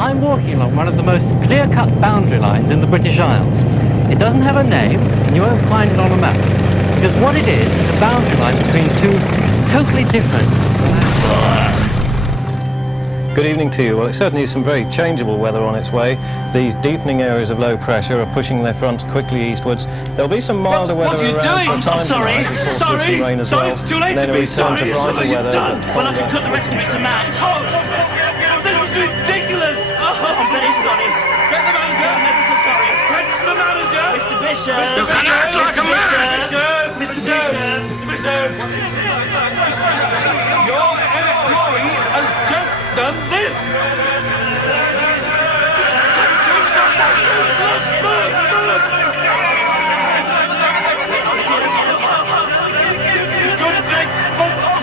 I'm walking along one of the most clear-cut boundary lines in the British Isles. It doesn't have a name, and you won't find it on a map, because what it is a boundary line between two totally different... Good evening to you. Well, it certainly is some very changeable weather on its way. These deepening areas of low pressure are pushing their fronts quickly eastwards. There'll be some milder weather around. What are you doing? I'm sorry. Sorry, it's too late to be sorry. What have you done? Well, I can cut the rest of it to match. Oh, this is ridiculous. I'm very sorry. Get the manager. I'm ever so sorry. Fetch the manager. Mr. Bishop. Act like a man. Mr. Bishop. Your employee has just done this. He's going to take votes to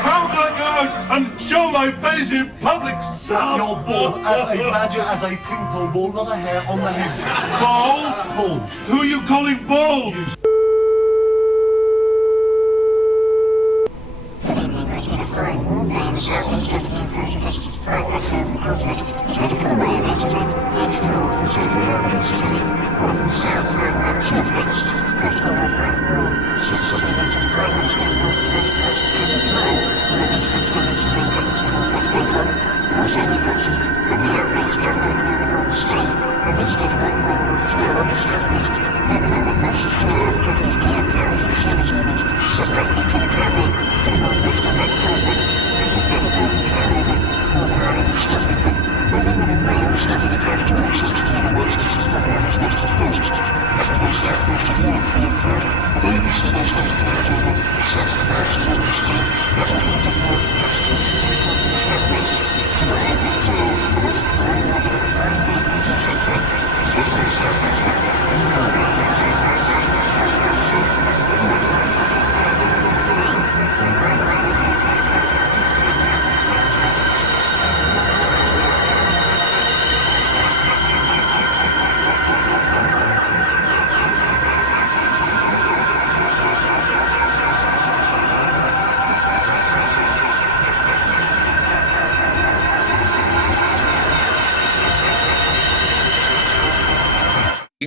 How can I go out and show my face in public, sir? You're bald as a badger, as a ping-pong ball, not a hair on the head. Bald? Bald. Who are you calling bald?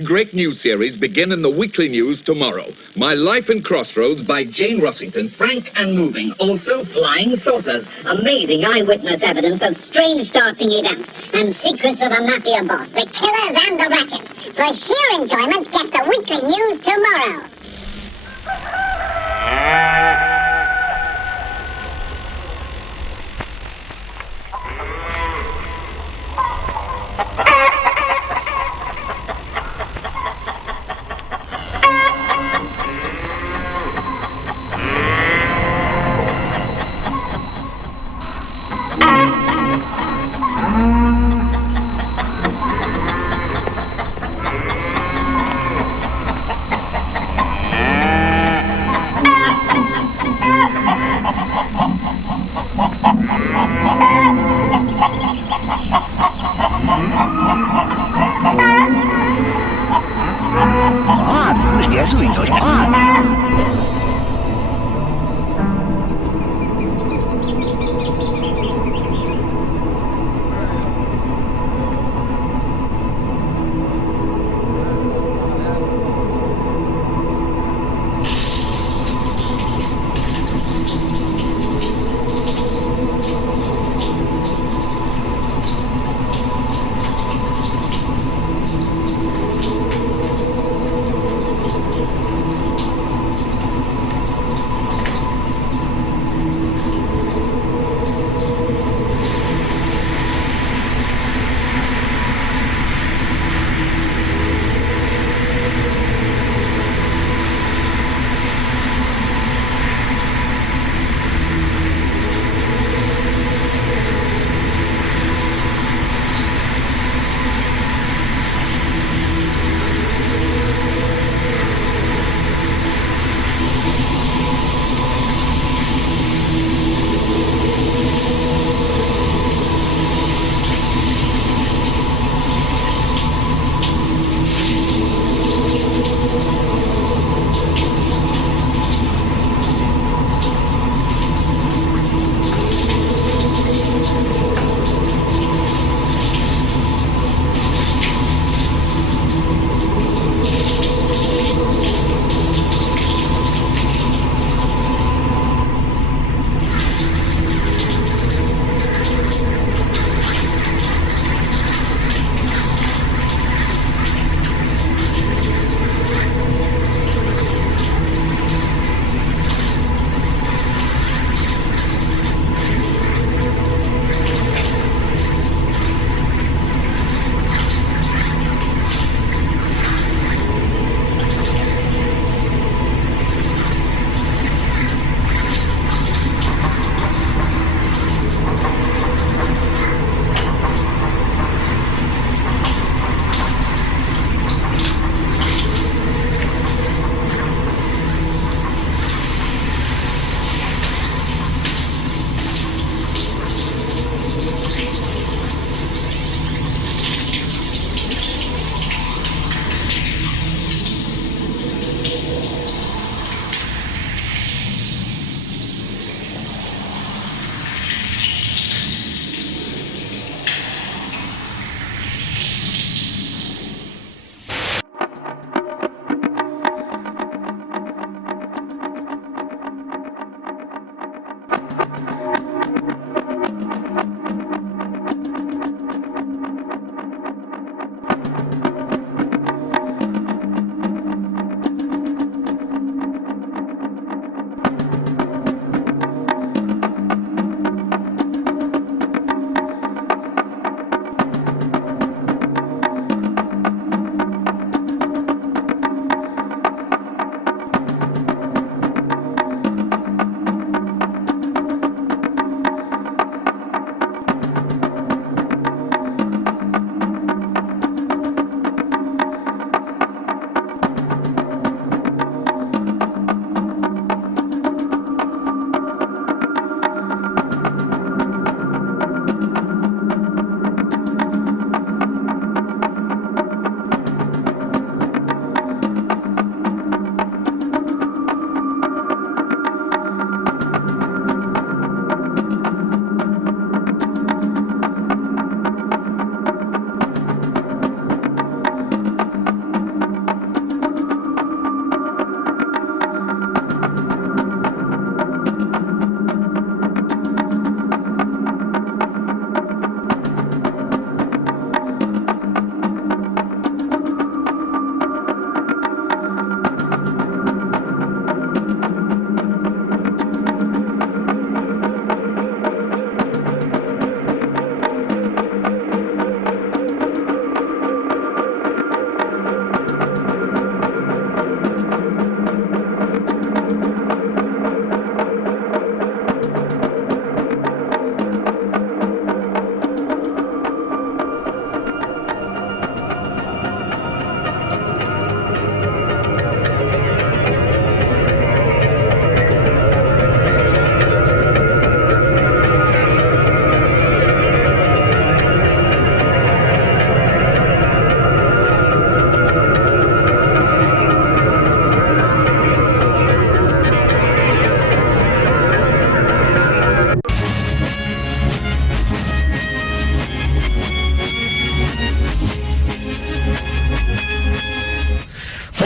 Great new series begin in the weekly news tomorrow. My Life in Crossroads by Jane Rossington. Frank and moving. Also flying saucers. Amazing eyewitness evidence of strange startling events and secrets of a mafia boss, the killers and the rackets. For sheer enjoyment, get the weekly news tomorrow. jesuitos.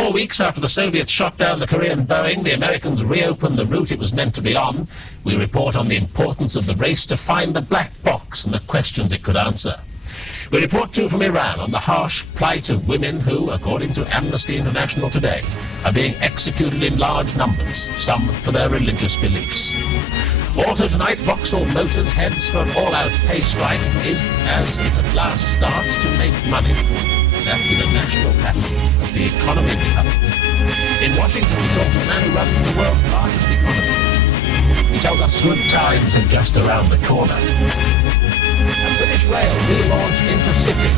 4 weeks after the Soviets shot down the Korean Boeing, the Americans reopened the route it was meant to be on. We report on the importance of the race to find the black box and the questions it could answer. We report too from Iran on the harsh plight of women who, according to Amnesty International today, are being executed in large numbers, some for their religious beliefs. Also tonight, Vauxhall Motors heads for an all-out pay strike as it at last starts to make money. That be the national pattern as the economy recovers. In Washington, we talk to the man who runs the world's largest economy. He tells us good times are just around the corner. And British Rail relaunch Intercity,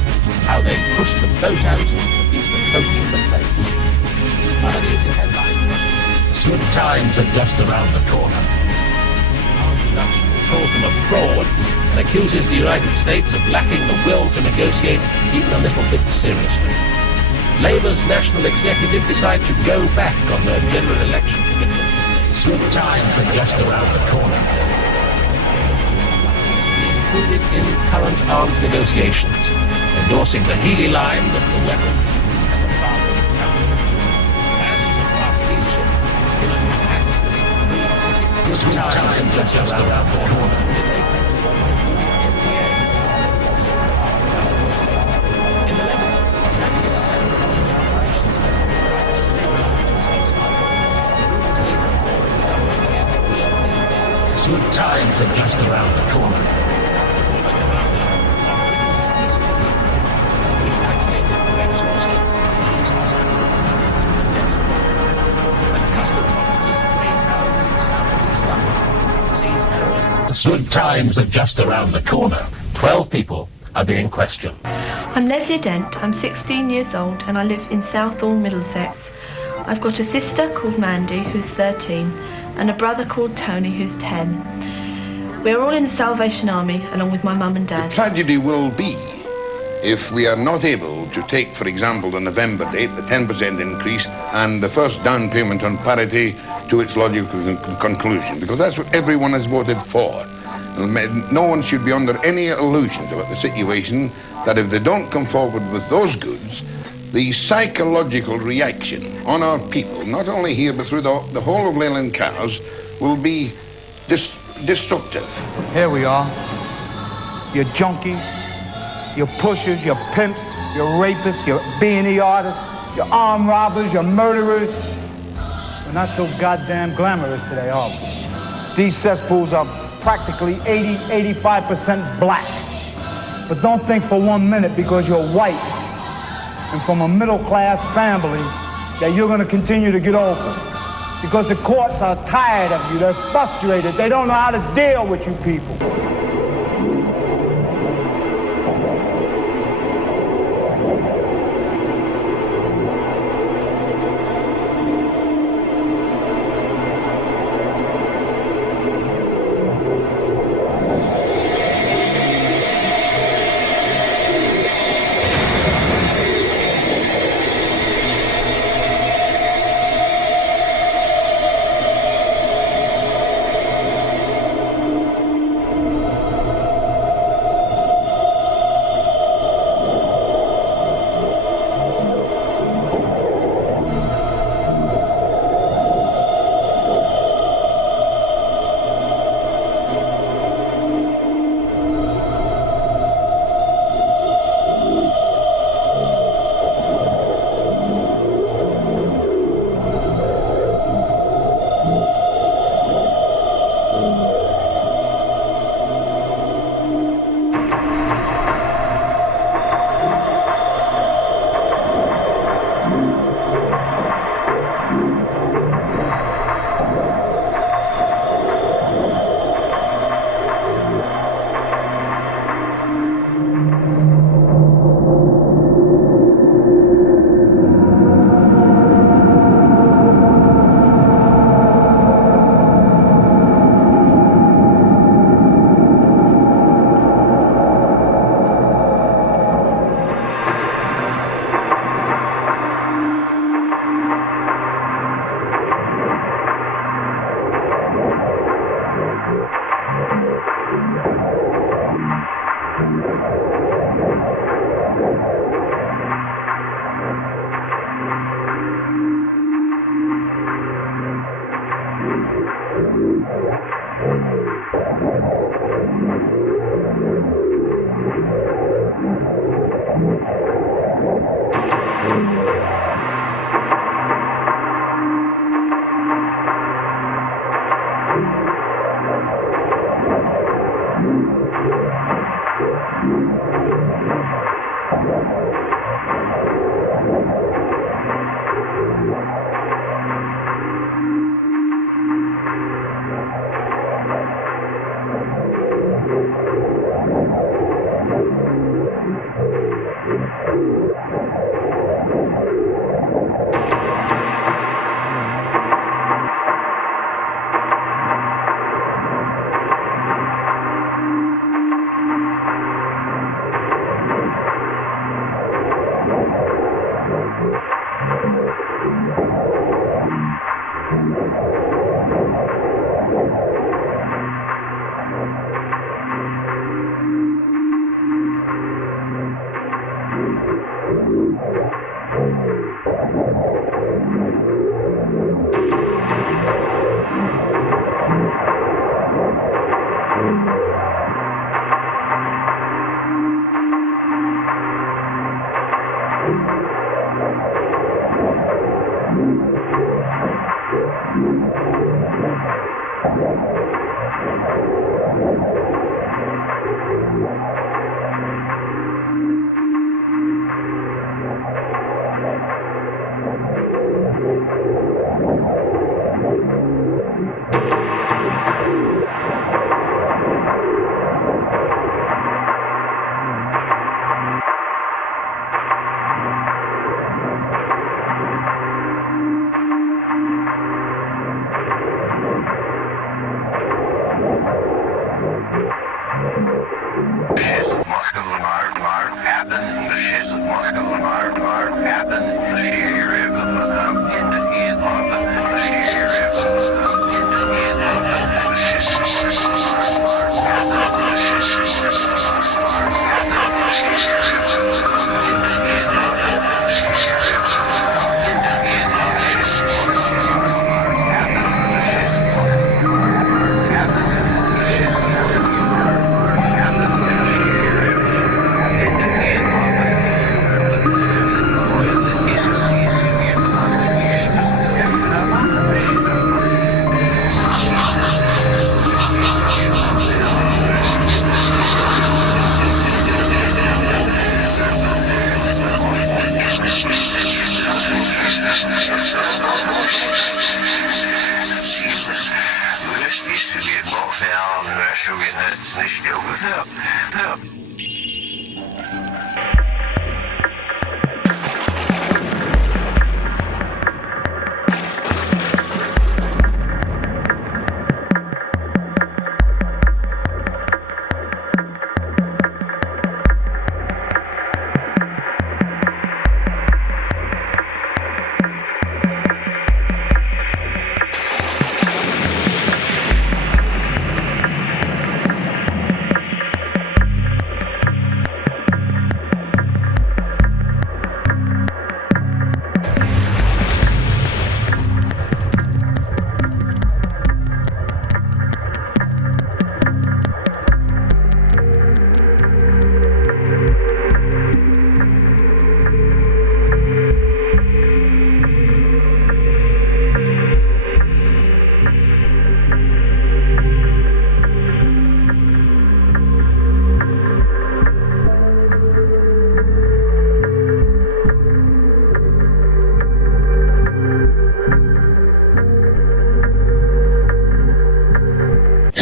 how they pushed the boat out to beat the coach and the plane. Other news in headlines, good times are just around the corner. Our production calls them a fraud and accuses the United States of lacking the will to negotiate even a little bit seriously. Labour's national executive decide to go back on their general election commitment. Good times are just around the corner. Included in current arms negotiations, endorsing the Healy line that the weapon has a powerful counter. As for our leadership, Killen Hattersley, good times are just around the corner. In the Lebanon, Iraq's separate joint operations center tried to stabilize the ceasefire. Good times are just around the corner. Good times are just around the corner. 12 people are being questioned. I'm Leslie Dent, I'm 16 years old and I live in Southall, Middlesex. I've got a sister called Mandy who's 13 and a brother called Tony who's 10. We're all in the Salvation Army along with my mum and dad. The tragedy will be if we are not able to take, for example, the November date, the 10% increase, and the first down payment on parity to its logical conclusion, because that's what everyone has voted for. No one should be under any illusions about the situation that if they don't come forward with those goods, the psychological reaction on our people, not only here but through the whole of Leyland Cars, will be destructive. Here we are, your junkies, your pushers, your pimps, your rapists, your B&E artists, your armed robbers, your murderers. We're not so goddamn glamorous today, are we? These cesspools are practically 85% black. But don't think for 1 minute because you're white and from a middle-class family that you're gonna continue to get over. Because the courts are tired of you, they're frustrated, they don't know how to deal with you people.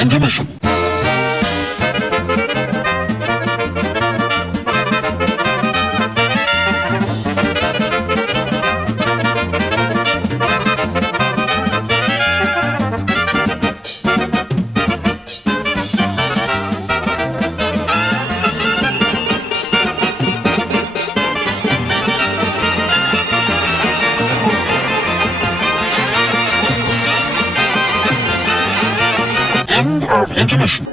Intermission. End of intermission.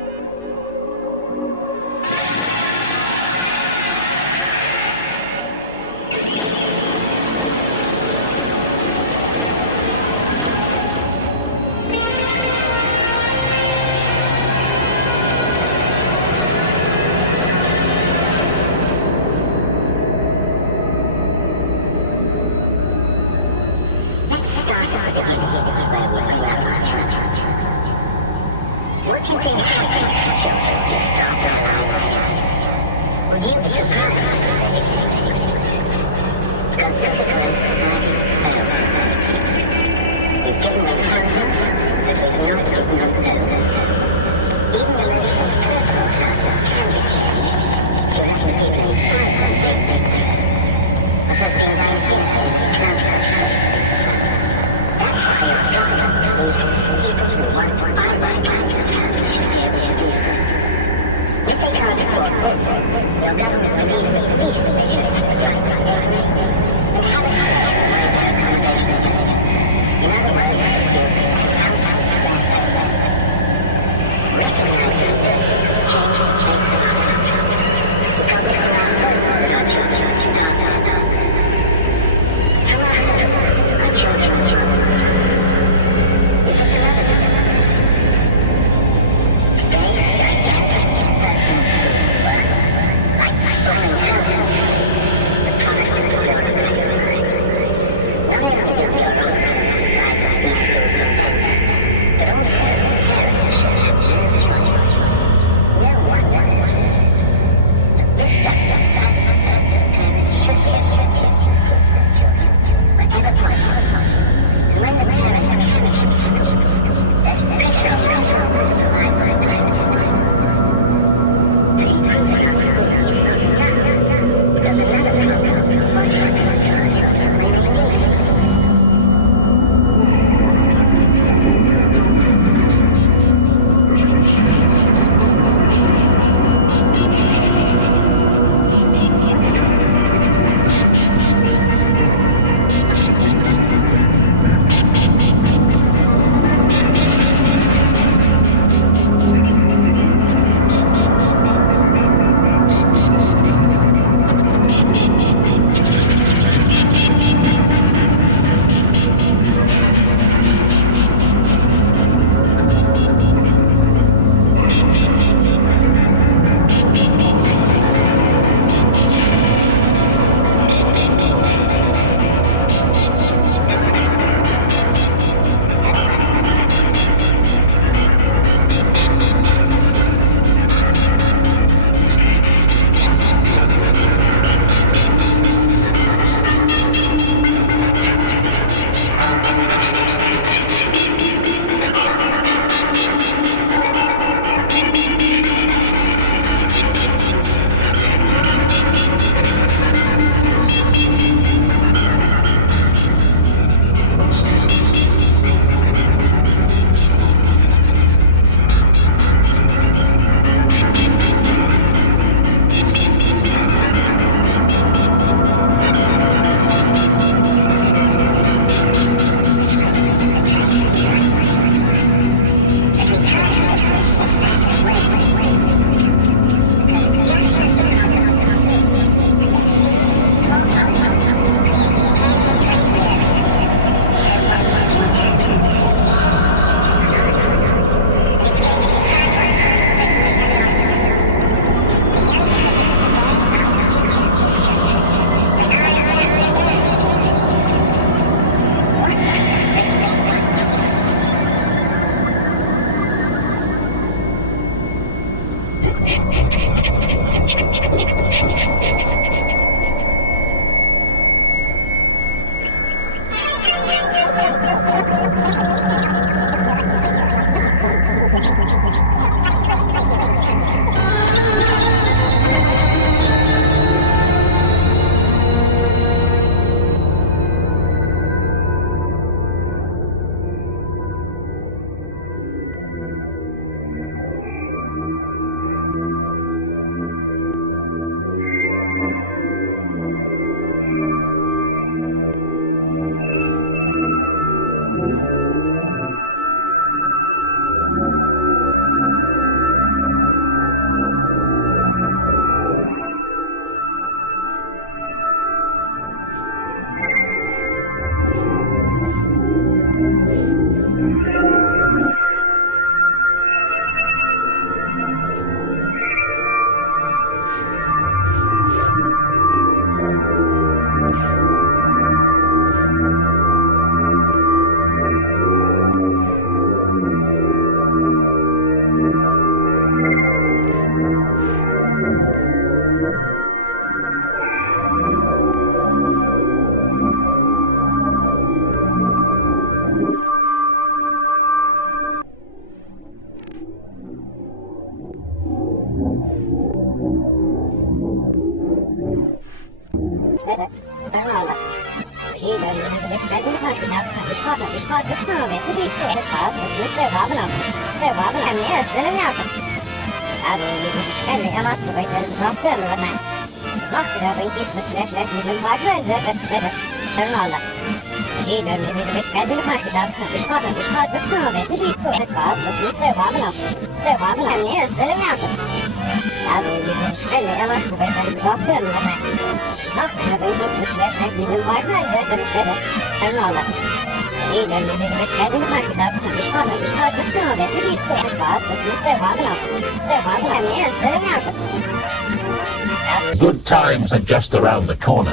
Good times are just around the corner.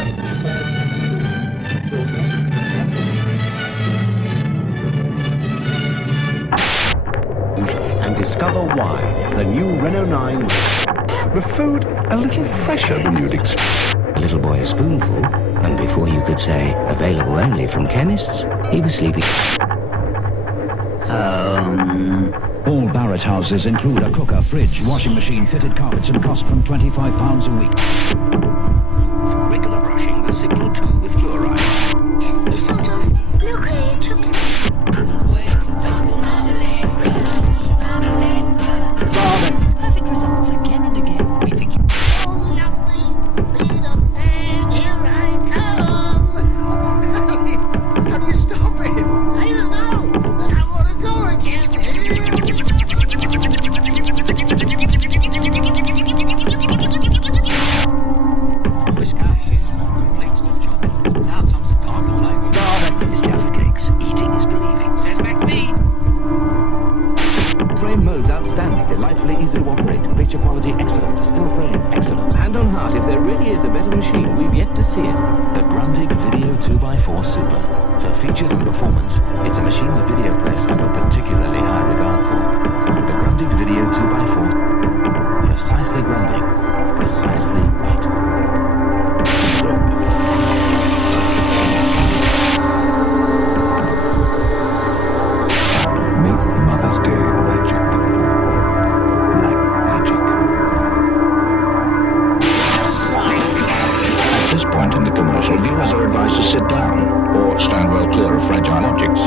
And discover why the new Renault 9... The food a little fresher than you'd expect. A little boy a spoonful, and before you could say available only from chemists, he was sleeping. All Barrett houses include a cooker, fridge, washing machine, fitted carpets, and cost from £25 a week. Regular brushing with Signal 2 with fluoride. It's sort of milky chocolate. Perfect results again and again. We think. Oh, lovely Peter Pan, here I come. Can you stop it? I don't know, but I want to go again. Which completes the job. Now comes the time to play with... Miss Jaffa Cakes. Eating is believing. Says back me. Frame mode's outstanding, delightfully easy to operate, picture quality excellent, still frame excellent. Hand on heart, if there really is a better machine, we've yet to see it. The Grundig Video 2x4 Super. For features and performance, it's a machine the video press have a particularly high regard for. The Grundig Video 2x4. Precisely Grundig. Precisely right. Meet Mother's Day magic. Black magic. At this point in the commercial, viewers are advised to sit down or stand well clear of fragile objects.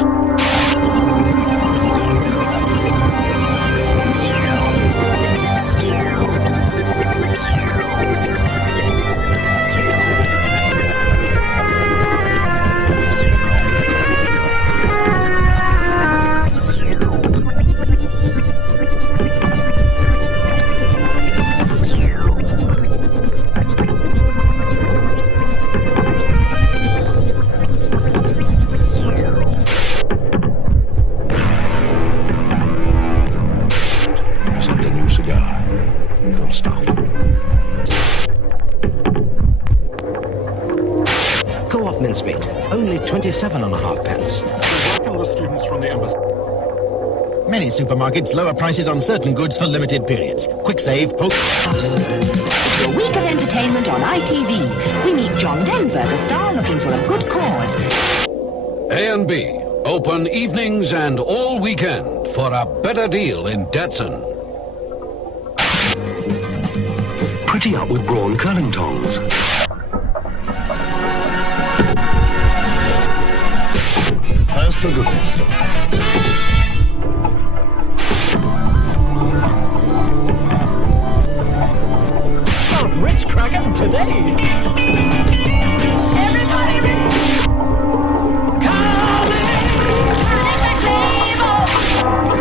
Send a new cigar. Full stop. Co-op mincemeat, only 27.5 pence. Welcome the students from the embassy. Many supermarkets lower prices on certain goods for limited periods. Quick save, A week of entertainment on ITV. We meet John Denver, the star, looking for a good cause. A and B, Open evenings and all weekend for a better deal in Datsun. Pretty up with brawn curling tongs. First to goodness. Not Ritz Kraken today. Everybody ready?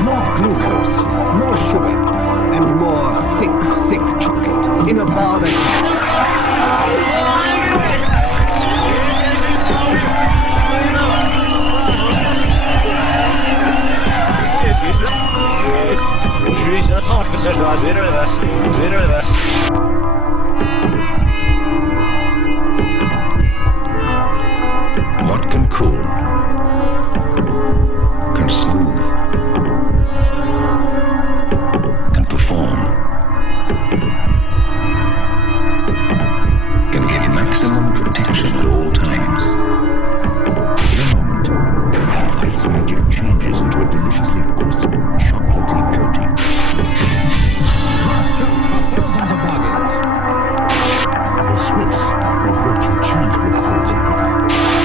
More glucose, more sugar, and more thick chocolate in a bar What can cool? Can smooth? Can perform? Can give you maximum protection at all times. In a moment, ice magic changes into a deliciously crisp, chocolatey coating. Last chance for thousands of bargains. The Swiss have brought you cheese with holes in it.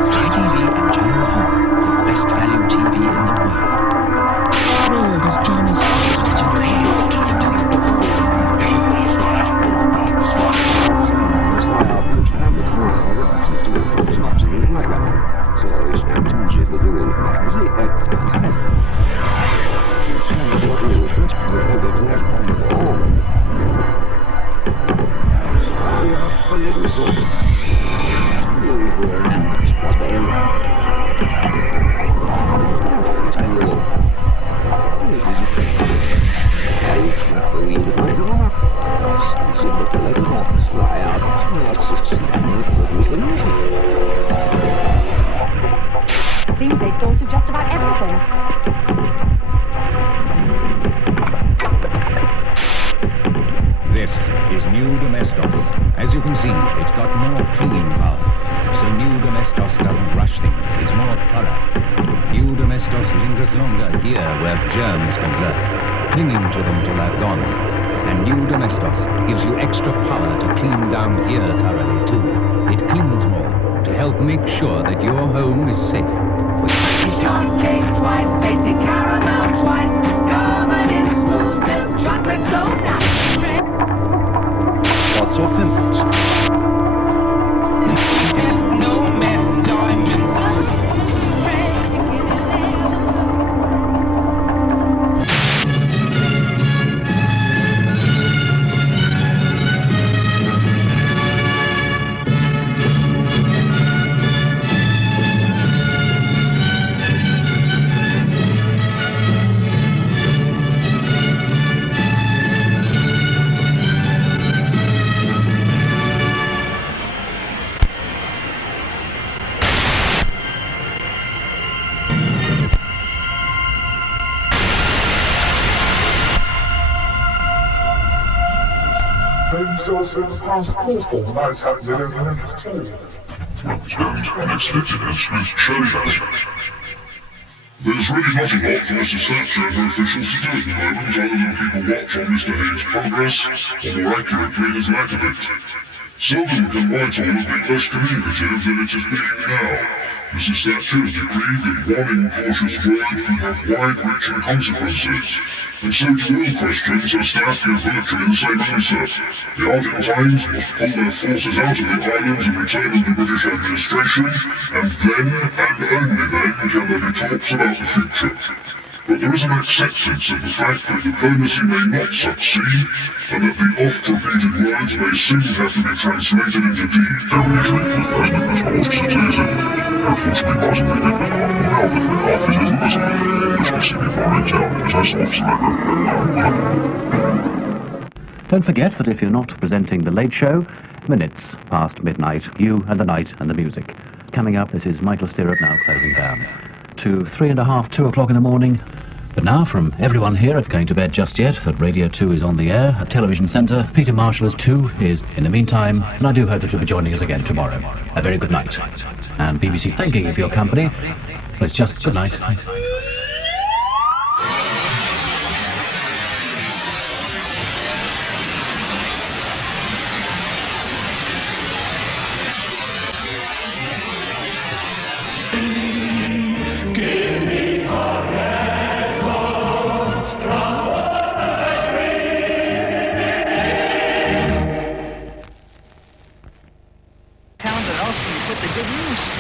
High TV and General Farm, the best value TV in the world. World is Jeremy's voice. What's in your head? Seems they've thought of just about everything. This is new Domestos. As you can see, it's got more cleaning power. So new Domestos doesn't rush things, it's more thorough. New Domestos lingers longer here where germs can lurk, clinging to them till they're gone. And new Domestos gives you extra power to clean down here thoroughly too. It cleans more to help make sure that your home is safe. Shortcake twice, tasty caramel twice, covered in smooth milk chocolate so nice. Spots or pimples? Just no mess diamonds. Next fitted and Smith Shirley Bassett. There's really not a lot for Mr. Thatcher and her officials to do at the moment other than keep a watch on Mr. Haig's progress, or more accurately, his lack of it. Seldom can Whitehall have been less communicative than it has been now. Mrs. Thatcher has decreed that one incautious word could have wide-reaching consequences. And so to all questions, her staff give virtually the same answer. The Argentines must pull their forces out of the islands and return them to British administration, and then, and only then, can there be talks about the future. But there is an acceptance of the fact that diplomacy may not succeed, and that the oft-repeated words may soon have to be translated into deed. Don't forget that if you're not presenting The Late Show, minutes past midnight, you and the night and the music. Coming up, this is Michael Stirrup now closing down. To 3:30, 2 o'clock in the morning. But now, from everyone here at Going to Bed Just Yet, that Radio 2 is on the air, at Television Centre, Peter Marshall as 2 is in the meantime, and I do hope that you'll be joining us again tomorrow. A very good night. And BBC thanking you for your company. It's just good night. Calendar else can you put the good news?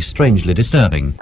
Strangely disturbing.